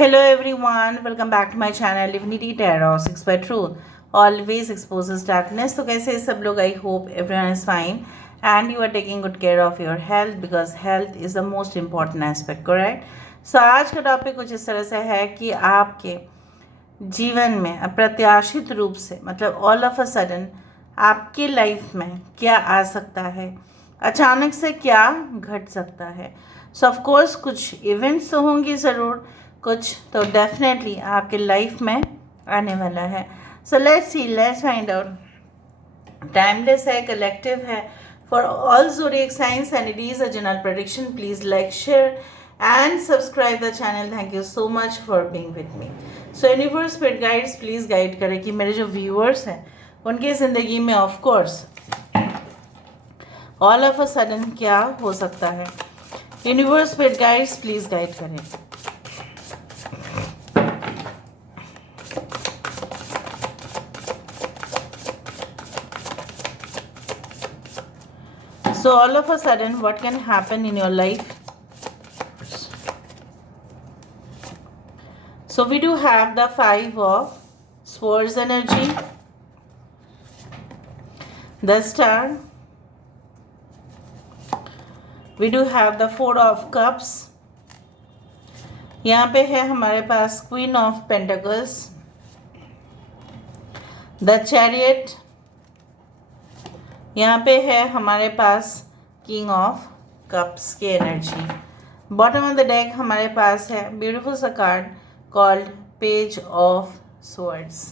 Hello everyone, welcome back to my channel Divinity Tarot 6 by Truth. Always exposes darkness. तो कैसे सब लोग? I hope everyone is fine and you are taking good care of your health because health is the most important aspect, correct? So आज का topic कुछ इस तरह से है कि आपके जीवन में अप्रत्याशित रूप से मतलब ऑल ऑफ अ सडन आपकी लाइफ में क्या आ सकता है, अचानक से क्या घट सकता है. सो ऑफ कोर्स कुछ इवेंट्स तो होंगी ज़रूर, कुछ तो डेफिनेटली आपके लाइफ में आने वाला है. So let's find out. Timeless है, कलेक्टिव है for all zodiac science and it is a general prediction. Please like, share and subscribe the channel. Thank you so much for being with me. So universe spirit guides please guide करें कि मेरे जो viewers हैं उनकी ज़िंदगी में of course all of a sudden क्या हो सकता है. Universe spirit guides please guide करें. So all of a sudden, what can happen in your life? So we do have the 5 of Swords energy, the Star. We do have the 4 of Cups. यहाँ पे है हमारे पास Queen of Pentacles, the Chariot. यहाँ पे है हमारे पास king of cups की energy. Bottom of the deck हमारे पास है ब्यूटीफुल सा card called page of swords.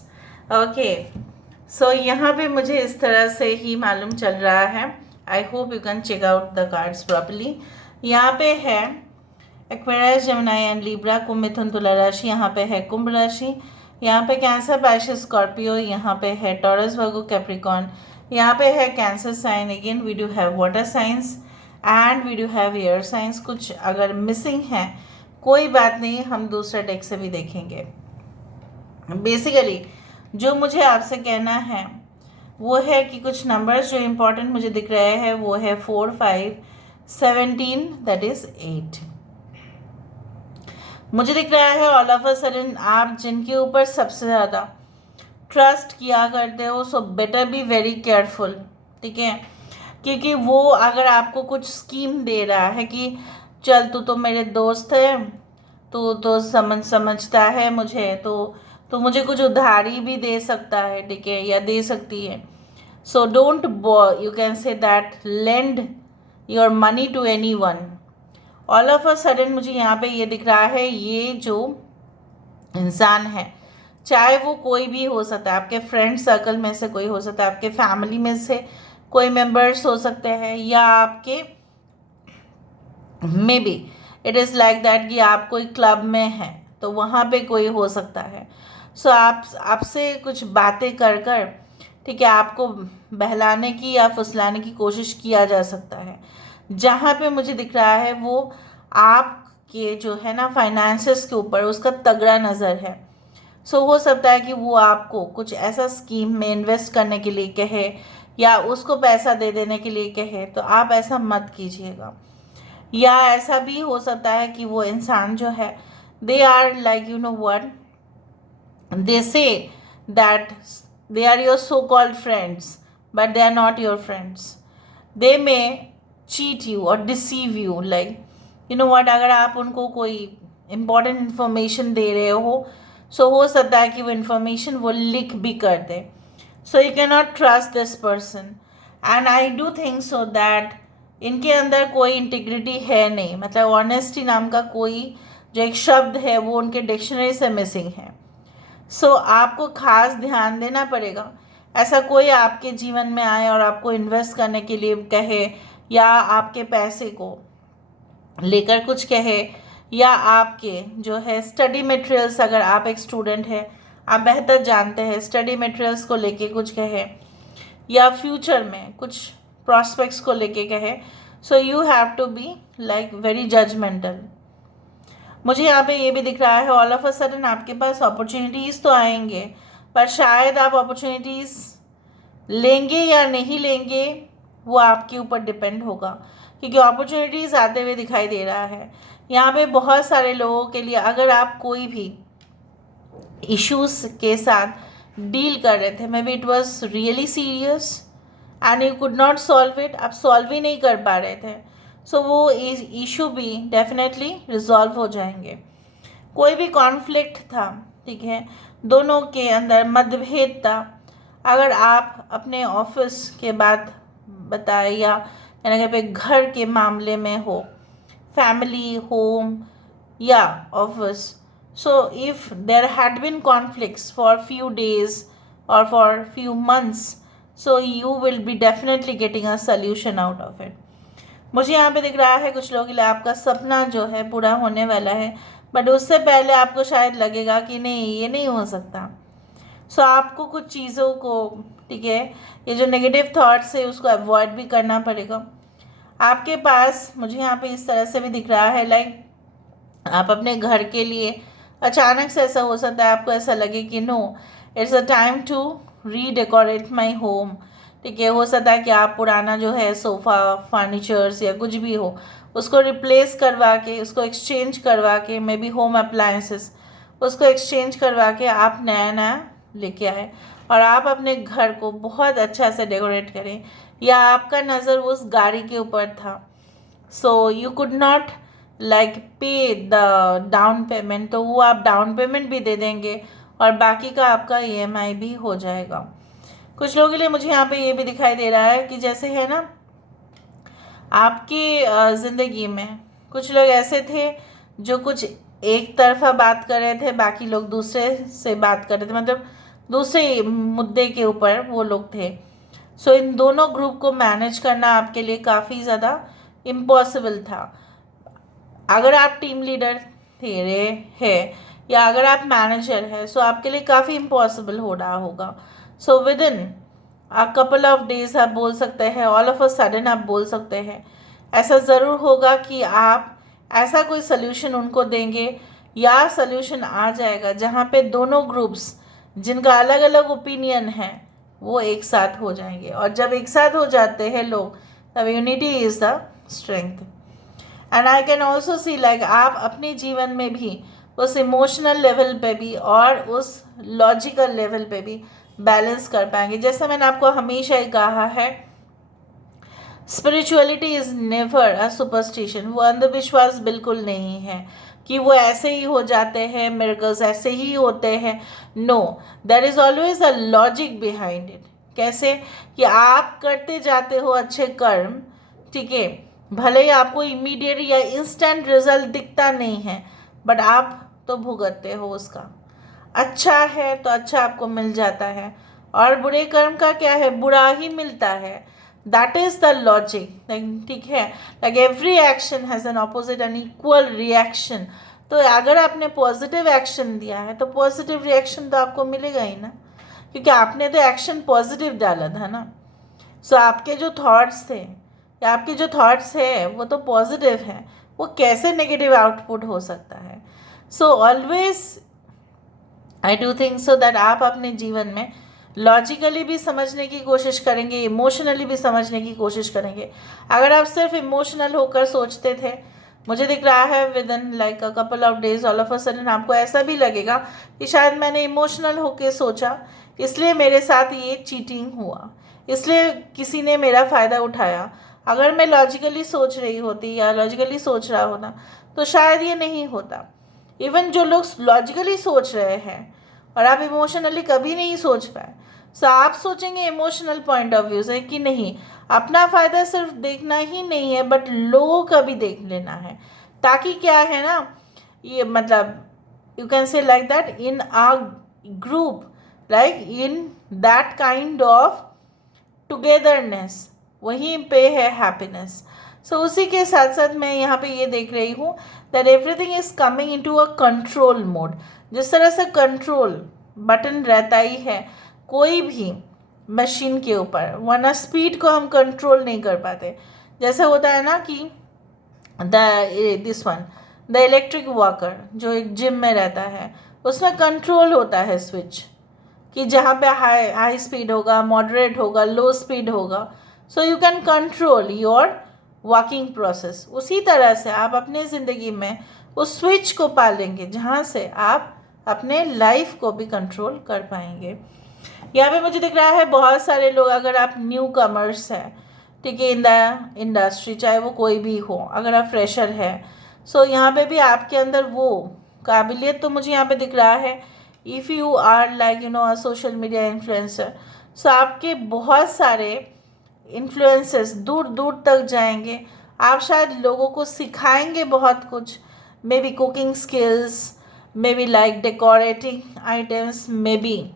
Okay, so यहाँ पे मुझे इस तरह से ही मालूम चल रहा है. I hope you can check out the cards properly. यहाँ पे है एक्वेरियस, जेमिनी एंड लिब्रा, कुंभ, मिथुन, तुला राशि. यहाँ पे है कुंभ राशि. यहाँ पे कैंसर, पाइसेस, स्कॉर्पियो. यहाँ पे है टॉरस, वर्गो, कैप्रिकॉर्न. यहाँ पे है cancer sign. Again we do have water signs and we do have air signs. कुछ अगर मिसिंग है कोई बात नहीं, हम दूसरा डेक से भी देखेंगे. बेसिकली जो मुझे आपसे कहना है वो है कि कुछ नंबर्स जो इम्पोर्टेंट मुझे दिख रहे हैं वो है 4, 5, 17, दैट इज 8. मुझे दिख रहा है ऑल ऑफ अ सडन आप जिनके ऊपर सबसे ज़्यादा ट्रस्ट किया करते हो, so better be very careful. ठीक है, क्योंकि वो अगर आपको कुछ स्कीम दे रहा है कि चल तू तो मेरे दोस्त है, तू तो समझता है मुझे, तो मुझे कुछ उधारी भी दे सकता है, ठीक है, या दे सकती है. So don't you can say that lend your money to anyone. All of a sudden मुझे यहाँ पे ये दिख रहा है, ये जो इंसान है चाहे वो कोई भी हो सकता है, आपके फ्रेंड सर्कल में से कोई हो सकता है, आपके फैमिली में से कोई मेंबर्स हो सकते हैं, या आपके may be it is like that कि आप कोई क्लब में हैं तो वहाँ पे कोई हो सकता है. सो आपसे कुछ बातें कर कर, ठीक है, आपको बहलाने की या फुसलाने की कोशिश किया जा सकता है. जहाँ पे मुझे दिख रहा है वो आपके जो है ना फाइनेंसेस के ऊपर उसका तगड़ा नज़र है. सो हो सकता है कि वो आपको कुछ ऐसा स्कीम में इन्वेस्ट करने के लिए कहे या उसको पैसा दे देने के लिए कहे, तो आप ऐसा मत कीजिएगा. या ऐसा भी हो सकता है कि वो इंसान जो है they are like you know what they say that they are your so called friends but they are not your friends. They may cheat you और deceive you, like you know what. अगर आप उनको कोई important information दे रहे हो, सो हो सकता है कि वो इन्फॉर्मेशन वो लिख भी कर दे. So you can not trust this person and I do think so that इनके अंदर कोई इंटीग्रिटी है नहीं, मतलब ऑनेस्टी नाम का कोई जो एक शब्द है वो उनके डिक्शनरी से मिसिंग है. सो आपको खास ध्यान देना पड़ेगा. ऐसा कोई आपके जीवन में आए और आपको इन्वेस्ट करने के लिए कहे या आपके पैसे को लेकर कुछ कहे, या आपके जो है स्टडी मटेरियल्स, अगर आप एक स्टूडेंट हैं आप बेहतर जानते हैं, स्टडी मटेरियल्स को लेके कुछ कहे या फ्यूचर में कुछ प्रॉस्पेक्ट्स को लेके कहे. So you have to be like very judgemental. मुझे यहाँ पे ये भी दिख रहा है ऑल ऑफ अ सडन आपके पास अपॉर्चुनिटीज़ तो आएंगे, पर शायद आप अपॉर्चुनिटीज़ लेंगे या नहीं लेंगे वो आपके ऊपर डिपेंड होगा. क्योंकि अपॉर्चुनिटीज़ आते हुए दिखाई दे रहा है. यहाँ पे बहुत सारे लोगों के लिए, अगर आप कोई भी इश्यूज के साथ डील कर रहे थे, may be it was really serious and you could not solve it, आप सॉल्व ही नहीं कर पा रहे थे, सो वो इशू भी डेफिनेटली रिजॉल्व हो जाएंगे। कोई भी कॉन्फ्लिक्ट था, ठीक है, दोनों के अंदर मतभेद था, अगर आप अपने ऑफिस के बात बताए या यानी पे घर के मामले में हो, फैमिली, होम या office, so if there had been conflicts for few days or for few months, so you will be definitely getting a solution out of it. मुझे यहाँ पे दिख रहा है कुछ लोगों के लिए आपका सपना जो है पूरा होने वाला है, बट उससे पहले आपको शायद लगेगा कि नहीं, ये नहीं हो सकता। सो आपको कुछ चीज़ों को, ठीक है, ये जो नेगेटिव थॉट्स है उसको अवॉइड भी करना पड़ेगा। आपके पास मुझे यहाँ पे इस तरह से भी दिख रहा है, लाइक आप अपने घर के लिए अचानक से ऐसा हो सकता है, आपको ऐसा लगे कि नो, it's a time to redecorate my home, ठीक है। हो सकता है कि आप पुराना जो है सोफ़ा, फर्नीचर्स या कुछ भी हो, उसको रिप्लेस करवा के, उसको एक्सचेंज करवा के, मे बी होम अप्लायंसेस, उसको एक्सचेंज करवा के आप नया नया लेके आए और आप अपने घर को बहुत अच्छा से डेकोरेट करें। या आपका नज़र उस गाड़ी के ऊपर था, so you could not like पे द डाउन पेमेंट, तो वो आप डाउन पेमेंट भी दे देंगे और बाकी का आपका ईएमआई भी हो जाएगा। कुछ लोगों के लिए मुझे यहाँ पे ये भी दिखाई दे रहा है कि जैसे है ना, आपकी ज़िंदगी में कुछ लोग ऐसे थे जो कुछ एक तरफा बात कर रहे थे, बाकी लोग दूसरे से बात कर रहे थे, मतलब दूसरे मुद्दे के ऊपर वो लोग थे। सो इन दोनों ग्रुप को मैनेज करना आपके लिए काफ़ी ज़्यादा इम्पॉसिबल था। अगर आप टीम लीडर थे है या अगर आप मैनेजर है, सो आपके लिए काफ़ी इम्पॉसिबल हो रहा होगा। So with in a couple of days आप बोल सकते हैं, ऑल ऑफ अ सडन आप बोल सकते हैं, ऐसा ज़रूर होगा कि आप ऐसा कोई सल्यूशन उनको देंगे या सल्यूशन आ जाएगा जहाँ पे दोनों ग्रुप्स जिनका अलग अलग ओपिनियन है वो एक साथ हो जाएंगे। और जब एक साथ हो जाते हैं लोग, तब unity is the strength. And I can also see like आप अपने जीवन में भी उस इमोशनल लेवल पे भी और उस लॉजिकल लेवल पे भी बैलेंस कर पाएंगे। जैसा मैंने आपको हमेशा ही कहा है, spirituality is never a superstition, वो अंधविश्वास बिल्कुल नहीं है कि वो ऐसे ही हो जाते हैं, मिरेकल्स ऐसे ही होते हैं। No, there is always a logic behind it. कैसे कि आप करते जाते हो अच्छे कर्म, ठीक है, भले ही आपको इमीडिएट या इंस्टेंट रिजल्ट दिखता नहीं है, बट आप तो भुगतते हो उसका। अच्छा है तो अच्छा आपको मिल जाता है, और बुरे कर्म का क्या है, बुरा ही मिलता है। दैट इज़ द लॉजिक, ठीक है। Like every action has an opposite and equal reaction. तो अगर आपने पॉजिटिव एक्शन दिया है तो पॉजिटिव रिएक्शन तो आपको मिलेगा ही ना, क्योंकि आपने तो एक्शन पॉजिटिव डाला था ना। सो आपके जो थॉट्स थे या आपके जो थॉट्स है वो तो पॉजिटिव हैं, वो कैसे नेगेटिव आउटपुट हो सकता है। So always I do think so that आप अपने जीवन में लॉजिकली भी समझने की कोशिश करेंगे, इमोशनली भी समझने की कोशिश करेंगे। अगर आप सिर्फ इमोशनल होकर सोचते थे, मुझे दिख रहा है with in like a couple of days all of a sudden आपको ऐसा भी लगेगा कि शायद मैंने इमोशनल होकर सोचा, इसलिए मेरे साथ ये चीटिंग हुआ, इसलिए किसी ने मेरा फ़ायदा उठाया। अगर मैं लॉजिकली सोच रही होती या लॉजिकली सोच रहा होता तो शायद ये नहीं होता। इवन जो लोग लॉजिकली सोच रहे हैं और आप इमोशनली कभी नहीं सोच पाए, सो आप सोचेंगे इमोशनल पॉइंट ऑफ व्यू से कि नहीं, अपना फ़ायदा सिर्फ देखना ही नहीं है बट लोगों का भी देख लेना है, ताकि क्या है ना, ये मतलब you can say like that in a group, like in that kind of togetherness, वहीं पे है हैप्पीनेस। सो उसी के साथ साथ मैं यहाँ पे ये देख रही हूँ that everything is coming into a control mode. जिस तरह से कंट्रोल बटन रहता ही है कोई भी मशीन के ऊपर, वरना स्पीड को हम कंट्रोल नहीं कर पाते। जैसे होता है ना कि this one the electric walker जो एक जिम में रहता है, उसमें कंट्रोल होता है स्विच, कि जहाँ पे हाई स्पीड होगा, मॉडरेट होगा, लो स्पीड होगा। सो you can control your working process, उसी तरह से आप अपने ज़िंदगी में उस स्विच को पालेंगे जहाँ से आप अपने लाइफ को भी कंट्रोल कर पाएंगे। यहाँ पे मुझे दिख रहा है बहुत सारे लोग, अगर आप न्यू कमर्स हैं, ठीक है, इन द इंडस्ट्री, चाहे वो कोई भी हो, अगर आप फ्रेशर है, सो यहाँ पे भी आपके अंदर वो काबिलियत तो मुझे यहाँ पे दिख रहा है। If you are like a social media influencer, so आपके बहुत सारे इन्फ्लुएंसर्स दूर दूर तक जाएंगे। आप शायद लोगों को सिखाएंगे बहुत कुछ, may be cooking skills, may be like decorating items, may be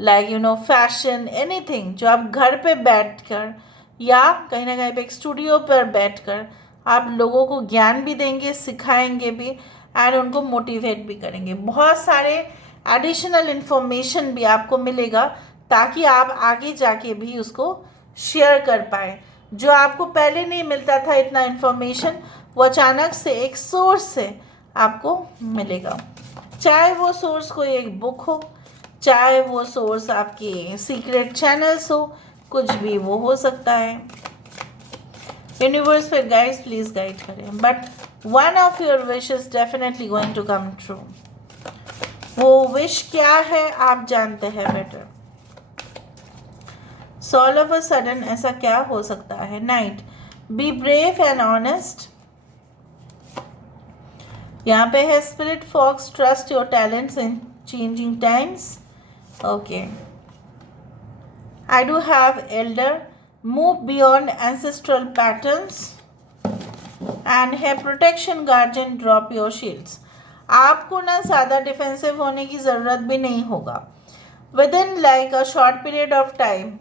like fashion, anything जो आप घर पे बैठकर या कहीं ना कहीं पे एक स्टूडियो पर बैठकर आप लोगों को ज्ञान भी देंगे, सिखाएंगे भी, एंड उनको मोटिवेट भी करेंगे। बहुत सारे एडिशनल इन्फॉर्मेशन भी आपको मिलेगा ताकि आप आगे जाके भी उसको शेयर कर पाए। जो आपको पहले नहीं मिलता था इतना इन्फॉर्मेशन, वो अचानक से एक सोर्स से आपको मिलेगा। चाहे वो सोर्स कोई एक बुक हो, चाहे वो सोर्स आपके सीक्रेट चैनल्स हो, कुछ भी वो हो सकता है। यूनिवर्स फिर गाइड्स प्लीज गाइड करें, but one of your wish is definitely going to come true. वो विश क्या है आप जानते हैं better. So all of a sudden ऐसा क्या हो सकता है। Knight, be brave and honest. यहाँ पे है spirit fox, trust your talents in changing times. Okay, I do have elder, move beyond ancestral patterns, and है protection guardian, drop your shields। आपको ना ज़्यादा डिफेंसिव होने की ज़रूरत भी नहीं होगा। With in like a short period of time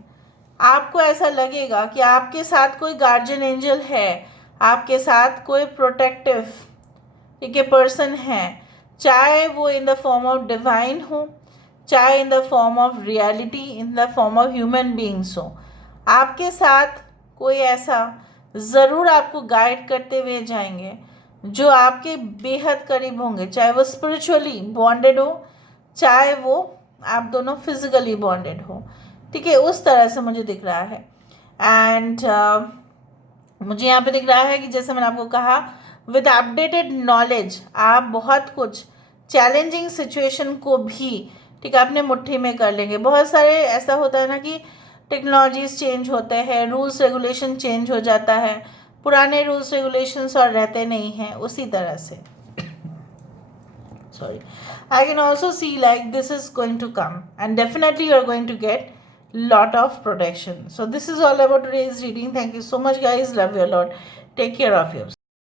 आपको ऐसा लगेगा कि आपके साथ कोई गार्जियन एंजल है, आपके साथ कोई प्रोटेक्टिव ठीक है पर्सन है, चाहे वो in the form of divine हो, चाहे in the form of reality, in the form of human beings हो। आपके साथ कोई ऐसा ज़रूर आपको गाइड करते हुए जाएंगे जो आपके बेहद करीब होंगे, चाहे वो स्पिरिचुअली बॉन्डेड हो, चाहे वो आप दोनों फिजिकली बॉन्डेड हो। ठीक है, उस तरह से मुझे दिख रहा है। एंड मुझे यहाँ पे दिख रहा है कि जैसे मैंने आपको कहा, विद अपडेटेड नॉलेज आप बहुत कुछ चैलेंजिंग सिचुएशन को भी ठीक है अपने मुट्ठी में कर लेंगे। बहुत सारे ऐसा होता है ना कि टेक्नोलॉजीज चेंज होते हैं, रूल्स रेगुलेशन चेंज हो जाता है, पुराने रूल्स रेगुलेशंस और रहते नहीं हैं, उसी तरह से sorry I can also see like this is going to come and definitely you are going to get lot of protection. So this is all about today's reading. Thank you so much guys, love you a lot, take care of yourself.